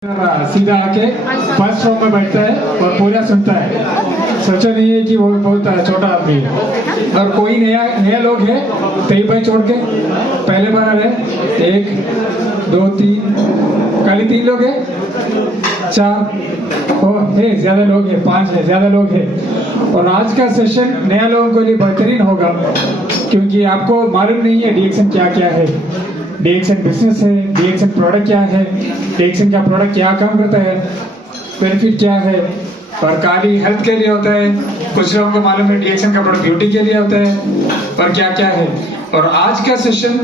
सीधा आके first row में बैठता है और पूरा सुनता है। सोचा नहीं है कि वो बहुत छोटा आदमी है। और कोई नया लोग है कई भाई छोड़ के पहले बार है 1 2 3 खाली 3 लोग है 4 ओ है ज्यादा लोग है 5 है ज्यादा लोग है। और आज का सेशन नया लोगों के लिए बेहतरीन होगा क्योंकि आपको मालूम नहीं है डीएक्सन क्या क्या है, डीएक्सन बिजनेस है, डीएक्सन प्रोडक्ट क्या है, डीएक्सन का प्रोडक्ट क्या काम करता है, बेनिफिट क्या है। और खाली हेल्थ के लिए होता है, कुछ लोगों को मालूम है डीएक्सन का प्रोडक्ट ब्यूटी के लिए होता है और क्या क्या है। और आज का सेशन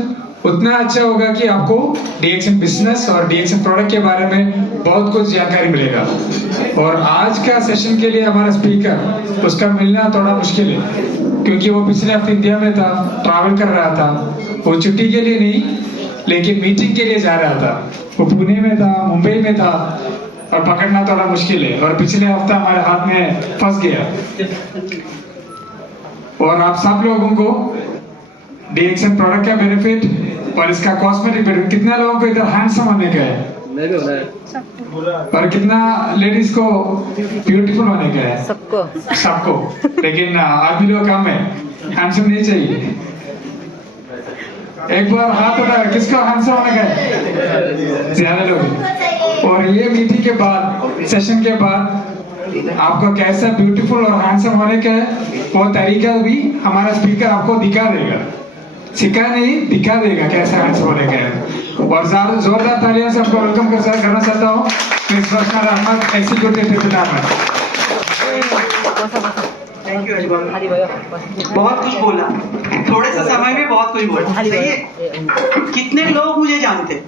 उतना अच्छा होगा कि आपको डीएक्सन बिजनेस और डीएक्सन प्रोडक्ट के बारे में बहुत कुछ जानकारी मिलेगा। और आज का सेशन के लिए हमारा स्पीकर उसका मिलना थोड़ा मुश्किल है क्योंकि वो पिछले हफ्ते इंडिया में था, ट्रैवल कर रहा था। वो छुट्टी के लिए नहीं लेकिन मीटिंग के लिए जा रहा था। वो पुणे में था, मुंबई में था और पकड़ना थोड़ा मुश्किल है। और पिछले हफ्ता हमारे हाथ में फंस गया। और आप सब लोगों को डीएक्सन प्रोडक्ट का बेनिफिट और इसका कॉस्मेटिक बेनिफिट, कितना लोगों को इधर हैंडसम होने का है और कितना लेडीज को ब्यूटीफुल होने का है? सबको। लेकिन आदमी लोग कम है, हैंडसम नहीं चाहिए। एक बार हाथ उठा, किसको हैंडसम होने का है? ज्यादा लोग। और ये मीटिंग के बाद, सेशन के बाद आपको कैसा ब्यूटीफुल और हैंडसम होने का है वो तरीका भी हमारा स्पीकर आपको दिखा देगा। सिखा नहीं, दिखा देगा कैसा हैंडसम होने का है। और जोरदार तालियां से आपको वेलकम करना चाहता हूँ executive department. Thank you Ajmal, बहुत कुछ बोला, थोड़े से समय में बहुत कुछ बोला। सही है। कितने लोग मुझे जानते?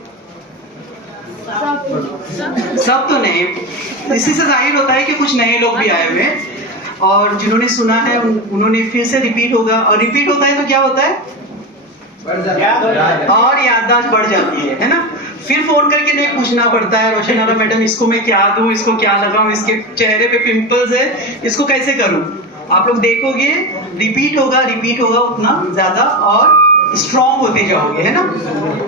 सब तो नहीं। इसी से जाहिर होता है कि कुछ नए लोग भी आए हुए हैं और जिन्होंने सुना है उन्होंने फिर से रिपीट होगा। और रिपीट होता है तो क्या होता है? और याददाश्त बढ़ जाती है ना। फिर फोन करके नहीं पूछना पड़ता है, रोशनारा मैडम इसको मैं क्या दूं, इसको क्या लगाऊं, इसके चेहरे पे पिंपल्स है, इसको कैसे करूं। आप लोग देखोगे रिपीट होगा उतना ज्यादा और स्ट्रॉन्ग होते जाओगे, है ना।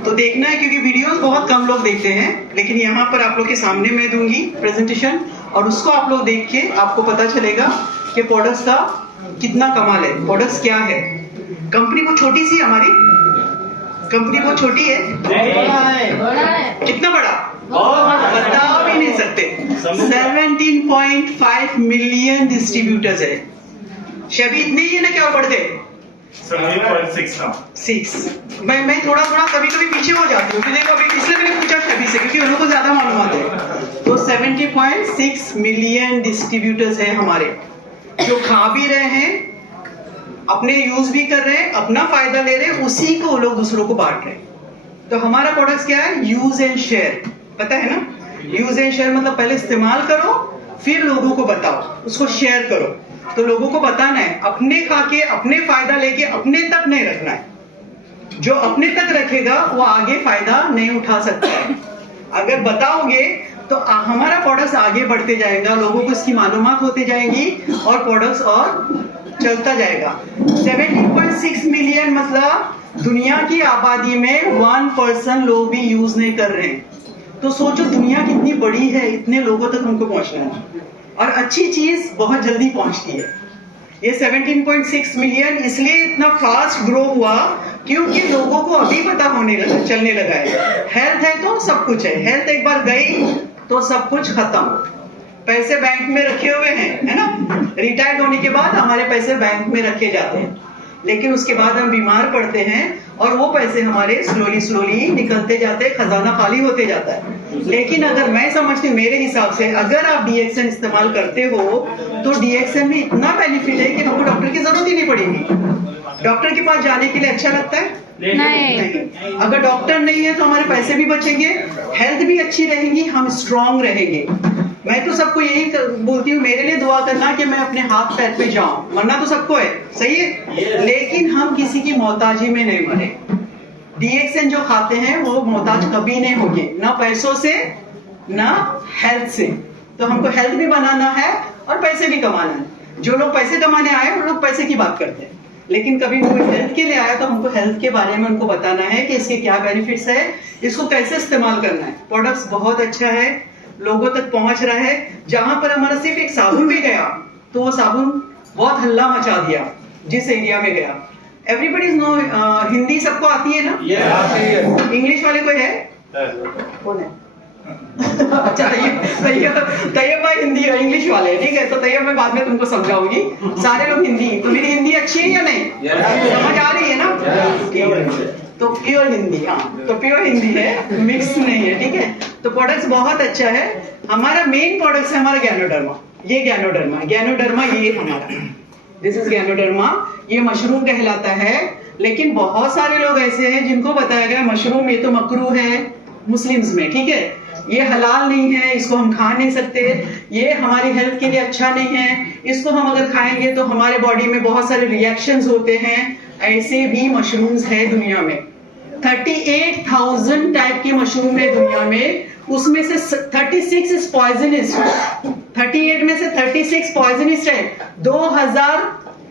तो देखना है क्योंकि वीडियोस बहुत कम लोग देखते हैं, लेकिन यहाँ पर आप लोग के सामने मैं दूंगी प्रेजेंटेशन और उसको आप लोग देख के आपको पता चलेगा कि प्रोडक्ट्स का कितना कमाल है, प्रोडक्ट्स क्या है। कंपनी को छोटी सी, हमारी कंपनी को छोटी है, कितना बड़ा बता भी नहीं सकते। 17.5 मिलियन डिस्ट्रीब्यूटर्स है। शबी इतने ही है ना, क्या बढ़ गए? 6। मैं थोड़ा कभी पीछे हो जाती हूँ। देखो अभी इसलिए मैंने पूछा शबी से क्योंकि उनको ज्यादा मालूमात है। तो 70.6 मिलियन डिस्ट्रीब्यूटर्स है हमारे, जो खा भी रहे हैं, अपने यूज भी कर रहे हैं, अपना फायदा ले रहे हैं, उसी को लोग दूसरों को बांट रहे हैं। तो हमारा प्रोडक्ट क्या है? Use and share. पता है ना, यूज एंड शेयर मतलब पहले इस्तेमाल करो, फिर लोगों को बताओ, उसको शेयर करो। तो लोगों को बताना है, अपने खा के अपने फायदा लेके अपने तक नहीं रखना है। जो अपने तक रखेगा वो आगे फायदा नहीं उठा सकता है। अगर बताओगे तो हमारा प्रोडक्ट आगे बढ़ते जाएगा, लोगों को इसकी मालूमात होती जाएंगी और प्रोडक्ट्स और चलता जाएगा। 17.6 मिलियन मतलब दुनिया की आबादी में 1% लोग भी यूज नहीं कर रहे हैं। तो सोचो दुनिया कितनी बड़ी है, इतने लोगों तक हमको पहुंचना है। और अच्छी चीज बहुत जल्दी पहुंचती है। ये 17.6 मिलियन इसलिए इतना फास्ट ग्रो हुआ क्योंकि लोगों को अभी पता होने लगा, चलने लगा है। हेल्थ है तो सब कुछ है, हेल्थ एक बार गई तो सब कुछ खत्म। पैसे बैंक में रखे हुए हैं, है ना। रिटायर्ड होने के बाद हमारे पैसे बैंक में रखे जाते हैं, लेकिन उसके बाद हम बीमार पड़ते हैं और वो पैसे हमारे स्लोली निकलते जाते हैं, खजाना खाली होते जाता है। लेकिन अगर मैं समझती हूँ, मेरे हिसाब से अगर आप डीएक्सन इस्तेमाल करते हो तो डीएक्सन में इतना बेनिफिट है कि हमको डॉक्टर की जरूरत ही नहीं पड़ेगी। डॉक्टर के पास जाने के लिए अच्छा लगता है? नहीं। अगर डॉक्टर नहीं है तो हमारे पैसे भी बचेंगे, हेल्थ भी अच्छी रहेगी, हम स्ट्रांग रहेंगे। मैं तो सबको यही बोलती हूँ, मेरे लिए दुआ करना कि मैं अपने हाथ पैर पे जाऊं, मरना तो सबको है, सही है, लेकिन हम किसी की मोहताजी में नहीं मरे। डीएक्सन जो खाते हैं वो मोहताज कभी नहीं होंगे, ना पैसों से ना हेल्थ से। तो हमको हेल्थ भी बनाना है और पैसे भी कमाना है। जो लोग पैसे कमाने आए वो लोग पैसे की बात करते हैं, लेकिन कभी कोई हेल्थ के लिए आया तो हमको हेल्थ के बारे में उनको बताना है कि इसके क्या बेनिफिट्स है, इसको कैसे इस्तेमाल करना है। प्रोडक्ट्स बहुत अच्छा है, लोगों तक पहुंच रहा है। जहां पर हमारा सिर्फ एक साबुन भी गया तो वो साबुन बहुत हल्ला मचा दिया जिस एरिया में गया। एवरीबडी नो हिंदी सबको आती है ना? इंग्लिश वाले कोई है? कौन है? अच्छा तैयब भाई हिंदी इंग्लिश वाले, ठीक है। तो तैयब मैं बाद में तुमको समझाऊंगी। सारे लोग हिंदी, तो मेरी हिंदी अच्छी है या नहीं? समझ आ रही है ना? तो प्योर हिंदी, हाँ तो प्योर हिंदी है, मिक्स नहीं है, ठीक है। तो प्रोडक्ट्स बहुत अच्छा है। हमारा मेन प्रोडक्ट है हमारा गैनोडर्मा। ये गैनोडर्मा ये हमारा, दिस इज गैनोडर्मा। ये मशरूम कहलाता है, लेकिन बहुत सारे लोग ऐसे हैं जिनको बताया गया मशरूम ये तो मकरूह है मुस्लिम्स में, ठीक है, ये हलाल नहीं है, इसको हम खा नहीं सकते, ये हमारी हेल्थ के लिए अच्छा नहीं है, इसको हम अगर खाएंगे तो हमारे बॉडी में बहुत सारे रिएक्शंस होते हैं। ऐसे भी मशरूम्स है दुनिया में, 38,000 टाइप के मशरूम है दुनिया में, उसमें से 36 इज पॉइजनस। 38 में से 36 पॉइजनस है, 2000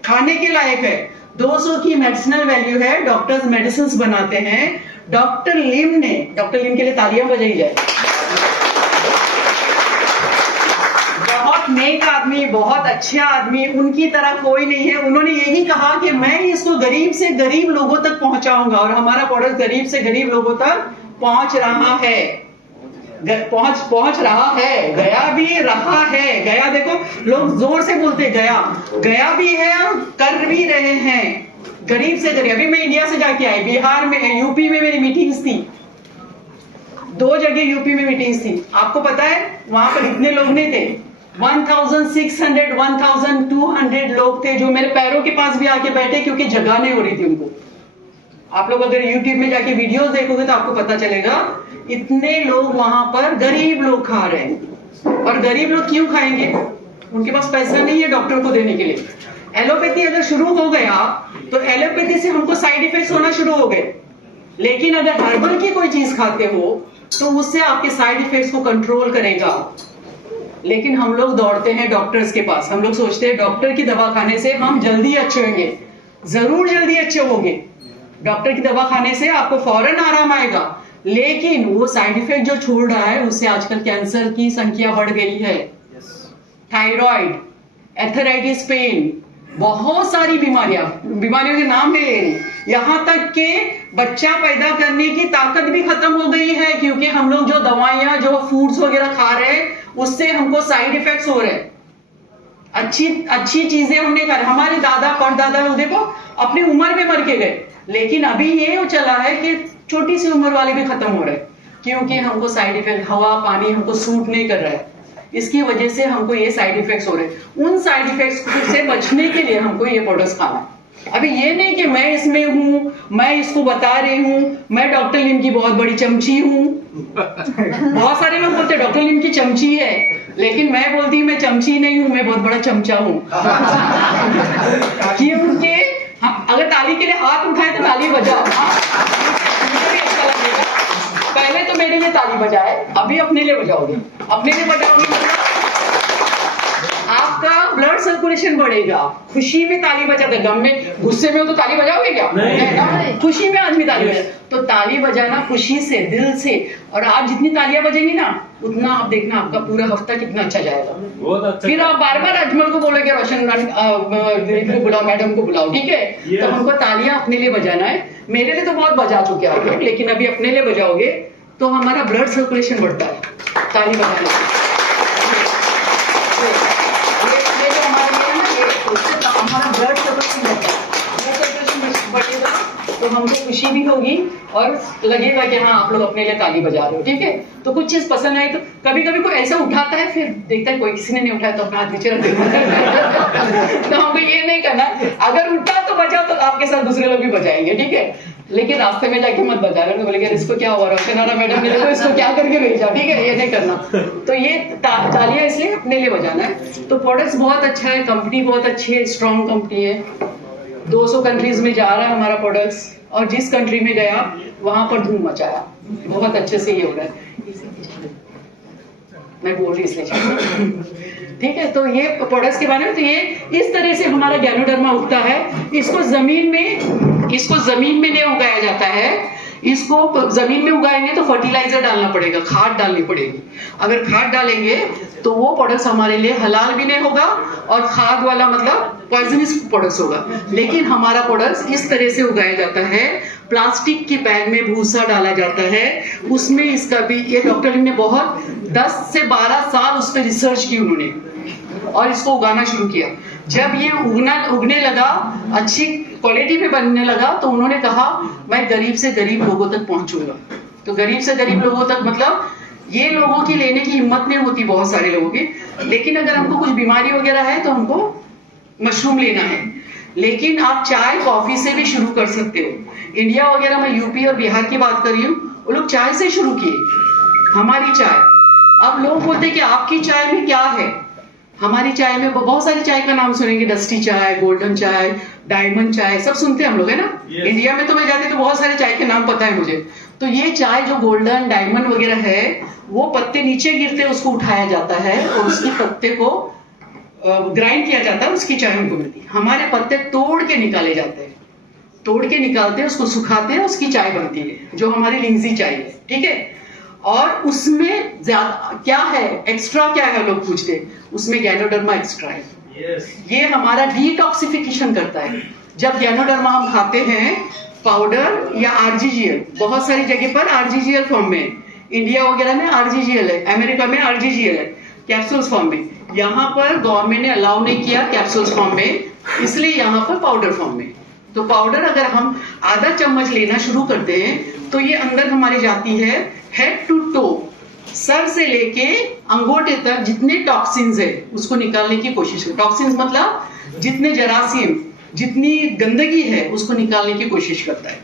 खाने के लायक है, 200 की मेडिसिनल वैल्यू है। डॉक्टर्स मेडिसिन बनाते हैं। डॉक्टर लिम के लिए तालियां बजाई जाए। बहुत नेक आदमी, बहुत अच्छा आदमी, उनकी तरह कोई नहीं है। उन्होंने यही कहा कि मैं इसको गरीब से गरीब लोगों तक पहुंचाऊंगा, और हमारा प्रोडक्ट गरीब से गरीब लोगों तक पहुंच रहा है। पहुंच रहा है, गया भी रहा है। गया देखो, लोग जोर से बोलते गया भी है और कर भी रहे हैं, गरीब से गरीब। अभी मैं इंडिया से जाके आई, बिहार में, यूपी में मेरी मीटिंग्स थी, 2 जगह यूपी में मीटिंग्स थी। आपको पता है वहां पर इतने लोग नहीं थे, 1600 1200 लोग थे जो मेरे पैरों के पास भी आके बैठे, क्योंकि जगह नहीं हो रही थी उनको। आप लोग अगर YouTube में जाके वीडियोस देखोगे तो आपको पता चलेगा इतने लोग वहां पर गरीब लोग खा रहे हैं। और गरीब लोग क्यों खाएंगे? उनके पास पैसा नहीं है डॉक्टर को देने के लिए। एलोपैथी अगर शुरू हो गया तो एलोपैथी से हमको साइड इफेक्ट्स होना शुरू हो गए, लेकिन अगर हर्बल की कोई चीज खाते हो तो उससे आपके साइड इफेक्ट्स को कंट्रोल करेगा। लेकिन हम लोग दौड़ते हैं डॉक्टर्स के पास, हम लोग सोचते हैं डॉक्टर की दवा खाने से हम जल्दी अच्छे होंगे। जरूर जल्दी अच्छे होंगे, डॉक्टर की दवा खाने से आपको फौरन आराम आएगा, लेकिन वो साइड इफेक्ट जो छोड़ रहा है उससे आजकल कैंसर की संख्या बढ़ गई है, थायराइड, एथराइटिस पेन, बहुत सारी बीमारियों के नाम है ले रही। यहां तक के बच्चा पैदा करने की ताकत भी खत्म हो गई है, क्योंकि हम लोग जो दवाइयां, जो फूड्स वगैरह खा रहे हैं उससे हमको साइड इफेक्ट्स हो रहे हैं। अच्छी चीजें हमने कर, हमारे दादा परदादा लोग देखो अपनी उम्र में मर के गए, लेकिन अभी ये चला है कि छोटी सी उम्र वाले भी खत्म हो रहे हैं, क्योंकि हमको साइड इफेक्ट, हवा पानी हमको सूट नहीं कर रहा है, इसकी वजह से हमको ये साइड इफेक्ट्स हो रहे हैं। उन साइड इफेक्ट्स से बचने के लिए हमको ये प्रोडक्ट्स खाना है। अभी ये नहीं कि मैं इसमें हूँ, मैं इसको बता रही हूँ, मैं डॉक्टर लिम की बहुत बड़ी चमची हूँ। बहुत सारे लोग बोलते हैं डॉक्टर लिम की चमची है, लेकिन मैं बोलती हूँ मैं चमची नहीं हूँ, मैं बहुत बड़ा चमचा हूँ। क्योंकि अगर ताली के लिए हाथ उठाए तो ताली बजाओ, मुझे भी अच्छा लगेगा। पहले तो मेरे लिए ताली बजाए, अभी अपने लिए बजाओगे, अपने लिए बजाओगे मतलब आपका ब्लड सर्कुलेशन बढ़ेगा। खुशी में ताली बजाते, गम में, गुस्से में हो तो ताली बजाओगे क्या? नहीं। खुशी में आदमी ताली बजा, तो ताली बजाना खुशी से, दिल से। और आप जितनी तालियां बजेंगी ना, उतना आप देखना आपका पूरा हफ्ता कितना अच्छा जाएगा। बहुत अच्छा। फिर आप बार बार अजमल को बोलोगे रोशन को बुलाओ, मैडम को बुलाओ, ठीक है? तो हमको तालियां अपने लिए बजाना है। मेरे लिए तो बहुत बजा चुके आप लोग, लेकिन अभी अपने लिए बजाओगे तो हमारा ब्लड सर्कुलेशन बढ़ता है ताली बजाने से। हमारा ब्लड सर्कुलेशन बढ़ेगा तो हमको खुशी भी होगी और लगेगा कि हाँ आप लोग अपने लिए ताली बजा रहे हो, ठीक है? तो कुछ चीज पसंद आई तो कभी कभी कोई ऐसा उठाता है, फिर देखता है कोई किसी ने नहीं उठाया तो अपना हाथ नीचे रख देता। तो हमको ये नहीं करना, अगर उठा तो बजाओ, तो आपके साथ दूसरे लोग भी बजाएंगे, ठीक है? लेकिन रास्ते में जाके मत बजा रहे, बोलेंगे इसको क्या हुआ, रोशनारा मैडम ने देखो इसको क्या करके भेजा, ठीक है? ये नहीं करना। तो ये तालियां इसलिए अपने लिए बजाना है। तो प्रोडक्ट्स बहुत अच्छा है, कंपनी बहुत अच्छी है, स्ट्रॉन्ग कंपनी है, 200 कंट्रीज में जा रहा है हमारा प्रोडक्ट्स, और जिस कंट्री में गया वहां पर धूम मचाया, बहुत अच्छे से ये हो रहा है। मैं बोल रही इसलिए, ठीक है? तो ये प्रोडक्ट्स के बारे में, तो ये इस तरह से हमारा गैनोडर्मा उगता है। इसको जमीन में नहीं उगाया जाता है, इसको जमीन में उगाएंगे तो फर्टिलाइजर डालना पड़ेगा, खाद डालनी पड़ेगी। अगर खाद डालेंगे तो वो प्रोडक्ट्स हमारे लिए हलाल भी नहीं होगा और खाद वाला मतलब पॉइजनस प्रोडक्ट्स होगा। लेकिन हमारा प्रोडक्ट्स इस तरह से उगाया जाता है, प्लास्टिक के बैग में भूसा डाला जाता है, उसमें इसका भी ये डॉक्टर ने बहुत 10 से 12 साल उस पर रिसर्च की उन्होंने और इसको उगाना शुरू किया। जब ये उगने लगा, अच्छी क्वालिटी में बनने लगा, तो उन्होंने कहा मैं गरीब से गरीब लोगों तक पहुंचूंगा। तो गरीब से गरीब लोगों तक मतलब ये लोगों की लेने की हिम्मत नहीं होती बहुत सारे लोगों की, लेकिन अगर हमको कुछ बीमारी वगैरह है तो हमको मशरूम लेना है। लेकिन आप चाय कॉफी से भी शुरू कर सकते हो। इंडिया वगैरह में यूपी और बिहार की बात कर रही हूँ, वो लोग चाय से शुरू किए। हमारी चाय, अब लोग बोलते हैं कि आपकी चाय में क्या है। हमारी चाय में बहुत सारी चाय का नाम सुनेंगे, डस्टी चाय, गोल्डन चाय, डायमंड चाय, सब सुनते हैं हम लोग, है ना। इंडिया में तो मैं जाती तो बहुत सारे चाय के नाम पता है मुझे। तो ये चाय जो गोल्डन डायमंड वगैरह है, वो पत्ते नीचे गिरते हैं, उसको उठाया जाता है और उसके पत्ते को ग्राइंड किया जाता है, उसकी चाय हमको मिलती है। हमारे पत्ते तोड़ के निकाले जाते हैं, तोड़ के निकालते हैं, उसको सुखाते हैं, उसकी चाय बनती है, जो हमारी लिंगजी चाय है, ठीक है। और उसमें ज्यादा क्या है, एक्स्ट्रा क्या है, लोग पूछते हैं, उसमें गैनोडर्मा एक्स्ट्रा है। ये हमारा डिटॉक्सिफिकेशन करता है। जब गैनोडर्मा हम खाते हैं पाउडर या आरजीजीएल, बहुत सारी जगह पर आरजीजीएल फॉर्म में, इंडिया वगैरह में आरजीजीएल है, अमेरिका में आरजीजीएल है कैप्सूल्स फॉर्म में। यहाँ पर गवर्नमेंट ने अलाउ नहीं किया कैप्सूल्स फॉर्म में, इसलिए यहाँ पर पाउडर फॉर्म में। तो पाउडर अगर हम आधा चम्मच लेना शुरू करते हैं तो ये अंदर हमारे जाती है, हेड टू टो, सर से लेके अंगूठे तक जितने टॉक्सिन्स है उसको निकालने की कोशिश है। टॉक्सिन्स मतलब जितने जरासीम, जितनी गंदगी है उसको निकालने की कोशिश करता है।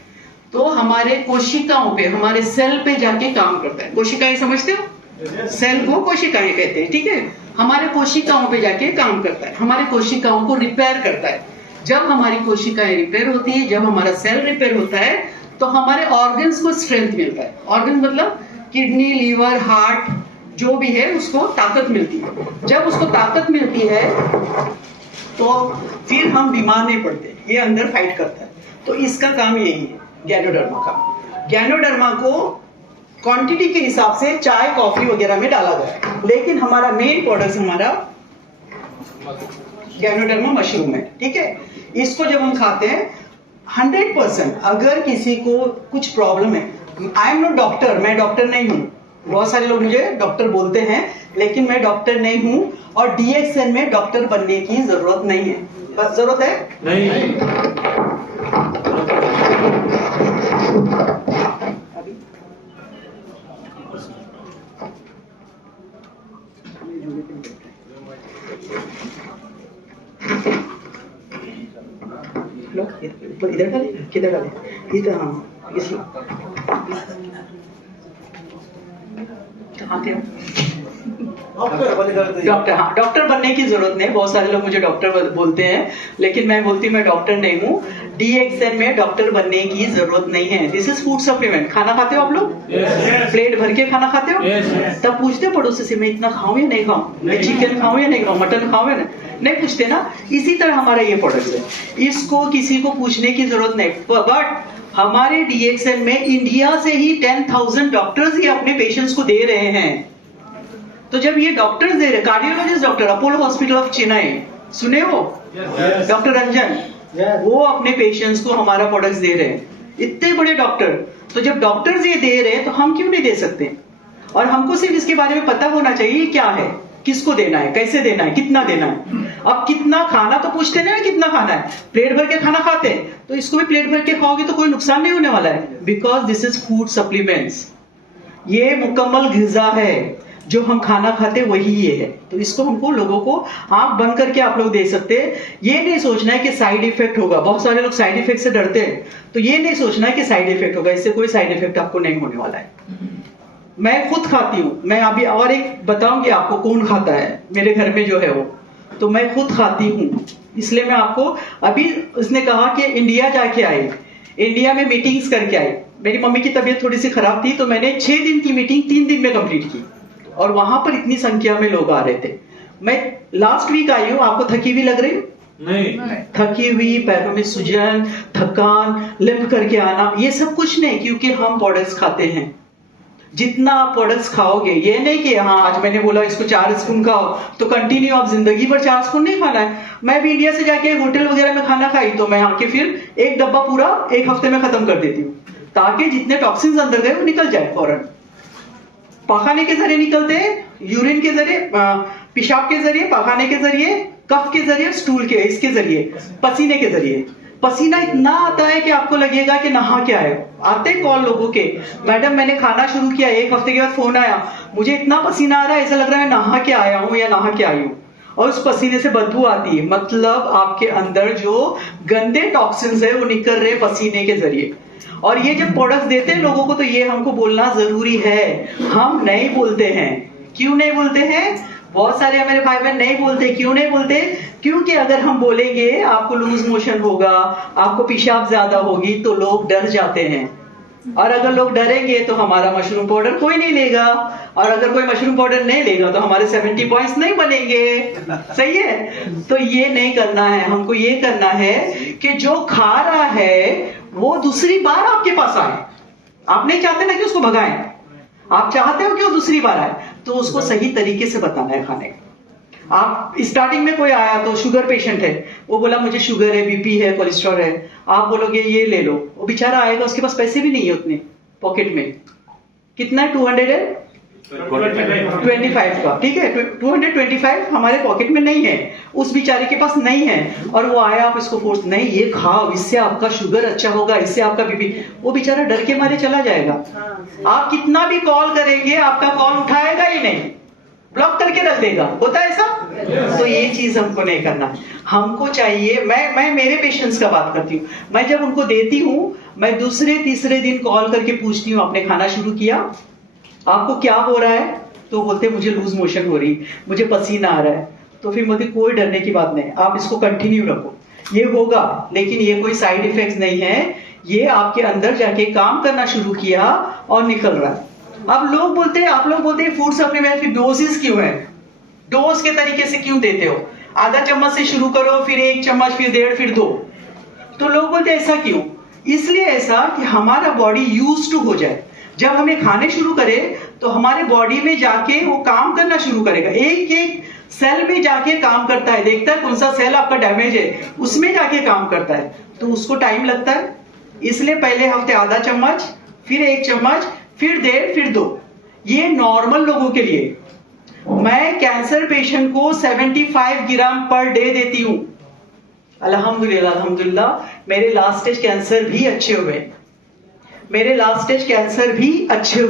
तो हमारे कोशिकाओं पे, हमारे सेल पे जाके काम करता है। कोशिकाएं समझते हो, सेल को कोशिकाएं कहते हैं, ठीक है। हमारे कोशिकाओं पे जाके काम करता है, हमारे कोशिकाओं को रिपेयर करता है। जब हमारी कोशिकाएं रिपेयर होती है, जब हमारा सेल रिपेयर होता है, तो हमारे ऑर्गन्स को स्ट्रेंथ मिलता है। ऑर्गन मतलब किडनी, लीवर, हार्ट, जो भी है उसको ताकत मिलती है। जब उसको ताकत मिलती है तो फिर हम बीमार नहीं पड़ते, ये अंदर फाइट करता है। तो इसका काम यही है गैनोडर्मा का। गैनोडर्मा को क्वांटिटी के हिसाब से चाय कॉफी वगैरह में डाला गया है, लेकिन हमारा मेन प्रोडक्ट हमारा गैनोडर्मा मशरूम है, ठीक है। इसको जब हम खाते हैं 100%, अगर किसी को कुछ प्रॉब्लम है, आई एम नॉट डॉक्टर, मैं डॉक्टर नहीं हूँ, बहुत सारे लोग मुझे डॉक्टर बोलते हैं, लेकिन मैं डॉक्टर नहीं हूँ और डीएक्सएन में डॉक्टर बनने की जरूरत नहीं है। बस जरूरत है नहीं। इधर डाले, किधर डाले, इधर, हाँ, इसमें डॉक्टर, हाँ, डॉक्टर बनने की जरूरत नहीं। बहुत सारे लोग मुझे डॉक्टर बोलते हैं, लेकिन मैं बोलती मैं डॉक्टर नहीं हूँ। डीएक्सएन में डॉक्टर बनने की जरूरत नहीं है। This is food supplement. खाना खाते हो आप लोग? प्लेट भर के खाना खाते हो? तब पूछते पड़ोसी से मैं इतना खाऊं या नहीं खाऊं, मैं चिकन खाऊं या नहीं खाऊं, मटन खाऊं या नहीं पूछते ना। इसी तरह हमारा ये प्रोडक्ट है, इसको किसी को पूछने की जरूरत नहीं। बट हमारे डीएक्सएन में इंडिया से ही 10,000 डॉक्टर्स ही अपने पेशेंट्स को दे रहे हैं। तो जब ये डॉक्टर्स दे रहे, cardiologist doctor, Apollo hospital of Chennai, सुने हो, डॉक्टर रंजन, वो अपने पेशेंट्स को हमारा प्रोडक्ट्स दे रहे हैं, इतने बड़े डॉक्टर। तो जब डॉक्टर्स ये दे रहे हैं तो हम क्यों नहीं दे सकते? और हमको सिर्फ इसके बारे में पता होना चाहिए क्या है, किसको देना है, कैसे देना है, कितना देना है। अब कितना खाना तो पूछते नहीं, कितना खाना है, प्लेट भर के खाना खाते हैं, तो इसको भी प्लेट भर के खाओगे तो कोई नुकसान नहीं होने वाला है, because this is food supplements. ये मुकम्मल ग़िज़ा है, जो हम खाना खाते वही ये है। तो इसको हमको लोगों को आंख बंद करके आप लोग दे सकते हैं। ये नहीं सोचना है कि साइड इफेक्ट होगा, बहुत सारे लोग साइड इफेक्ट से डरते हैं, तो ये नहीं सोचना है कि साइड इफेक्ट होगा, इससे कोई साइड इफेक्ट आपको नहीं होने वाला है। मैं खुद खाती हूँ, मैं अभी और एक बताऊंगी आपको कौन खाता है मेरे घर में जो है वो, तो मैं खुद खाती हूँ, इसलिए मैं आपको अभी उसने कहा कि इंडिया जाके आई, इंडिया में मीटिंग्स करके आई। मेरी मम्मी की तबीयत थोड़ी सी खराब थी, तो मैंने 6 दिन की मीटिंग 3 दिन में कंप्लीट की, और वहां पर इतनी संख्या में लोग आ रहे थे। मैं लास्ट वीक आई हूँ, आपको थकी भी लग रही हूँ, नहीं। थकी हुई, पैरों में सूजन, थकान, लिम्प करके आना, ये सब कुछ नहीं, क्योंकि हम प्रोडक्ट्स खाते हैं। जितना आप प्रोडक्ट्स खाओगे, ये नहीं कि हाँ आज मैंने बोला इसको 4 स्पून खाओ तो कंटिन्यू आप जिंदगी भर 4 स्पून नहीं खाना है। मैं भी इंडिया से जाके होटल वगैरह में खाना खाई तो मैं आके फिर एक डब्बा पूरा 1 हफ्ते में खत्म कर देती हूँ, ताकि जितने टॉक्सिन्स अंदर गए वो निकल जाए फौरन। पखाने के जरिए निकलते हैं, यूरिन के जरिए, पेशाब के जरिए, पखाने के जरिए, कफ के जरिए, स्टूल के, इसके जरिए, पसीने के जरिए। पसीना इतना आता है कि आपको लगेगा कि नहा के आए। आते कॉल लोगों के, मैडम मैंने खाना शुरू किया, 1 हफ्ते के बाद फोन आया, मुझे इतना पसीना आ रहा है ऐसा लग रहा है नहा के आया हूं या नहा के आई हूं, और उस पसीने से बदबू आती है। मतलब आपके अंदर जो गंदे टॉक्सिन्स है वो निकल रहे पसीने के जरिए। और ये जब प्रोडक्ट्स देते हैं लोगों को तो ये हमको बोलना जरूरी है। हम नहीं बोलते हैं। क्यों नहीं बोलते हैं? बहुत सारे हमारे भाई बहन नहीं बोलते। क्यों नहीं बोलते? क्योंकि अगर हम बोलेंगे आपको लूज मोशन होगा, आपको पेशाब ज्यादा होगी, तो लोग डर जाते हैं। और अगर लोग डरेंगे तो हमारा मशरूम पाउडर कोई नहीं लेगा, और अगर कोई मशरूम पाउडर नहीं लेगा तो हमारे 70 पॉइंट्स नहीं बनेंगे। सही है? तो ये नहीं करना है। हमको ये करना है कि जो खा रहा है वो दूसरी बार आपके पास आए। आप नहीं चाहते ना कि उसको भगाएं, आप चाहते हो कि वो दूसरी बार आए, तो उसको सही तरीके से बताना है खाने का। आप स्टार्टिंग में कोई आया तो शुगर पेशेंट है, वो बोला मुझे शुगर है, बीपी है, कोलेस्ट्रॉल है, आप बोलोगे ये ले लो, वो बेचारा आएगा, उसके पास पैसे भी नहीं है उतने पॉकेट में। कितना है? 225 का, ठीक है, 225 हमारे पॉकेट में नहीं है, उस बेचारे के पास नहीं है, और वो आया, आप इसको फोर्स नहीं ये खाओ, इससे आपका शुगर अच्छा होगा, इससे आपका बीपी, वो बेचारा डर के मारे चला जाएगा। आप कितना भी कॉल करेंगे आपका कॉल उठाएगा ही नहीं, ब्लॉक करके रख देगा। होता है ऐसा? तो ये चीज हमको नहीं करना। हमको चाहिए, मैं मेरे पेशेंट्स का बात करती हूँ, मैं जब उनको देती हूँ, मैं दूसरे तीसरे दिन कॉल करके पूछती हूँ आपने खाना शुरू किया, आपको क्या हो रहा है? तो बोलते मुझे लूज मोशन हो रही, मुझे पसीना आ रहा है। तो फिर मुझे कोई डरने की बात नहीं, आप इसको कंटिन्यू रखो, ये होगा, लेकिन ये कोई साइड इफेक्ट्स नहीं है, ये आपके अंदर जाके काम करना शुरू किया और निकल रहा है। अब लोग बोलते हैं, आप लोग बोलते हैं फूड सप्लीमेंट की डोजेस क्यों है, डोज के तरीके से क्यों देते हो? आधा चम्मच से शुरू करो, फिर 1 चम्मच, फिर 1.5, फिर 2। तो लोग बोलते हैं ऐसा क्यों? इसलिए ऐसा कि हमारा बॉडी यूज टू हो जाए। जब हमें खाने शुरू करे तो हमारे बॉडी में जाके वो काम करना शुरू करेगा, एक एक सेल में जाके काम करता है, देखता है कौन सा सेल आपका डैमेज है, उसमें जाके काम करता है, तो उसको टाइम लगता है। इसलिए पहले हफ्ते आधा चम्मच, फिर 1 चम्मच, फिर 1.5, फिर 2। ये नॉर्मल लोगों के लिए। मैं कैंसर पेशेंट को 75 ग्राम पर डे देती हूं। अल्हम्दुलिल्लाह, अल्हम्दुलिल्लाह, मेरे लास्ट स्टेज कैंसर भी अच्छे हुए, मेरे लास्ट स्टेज कैंसर भी अच्छे हुए।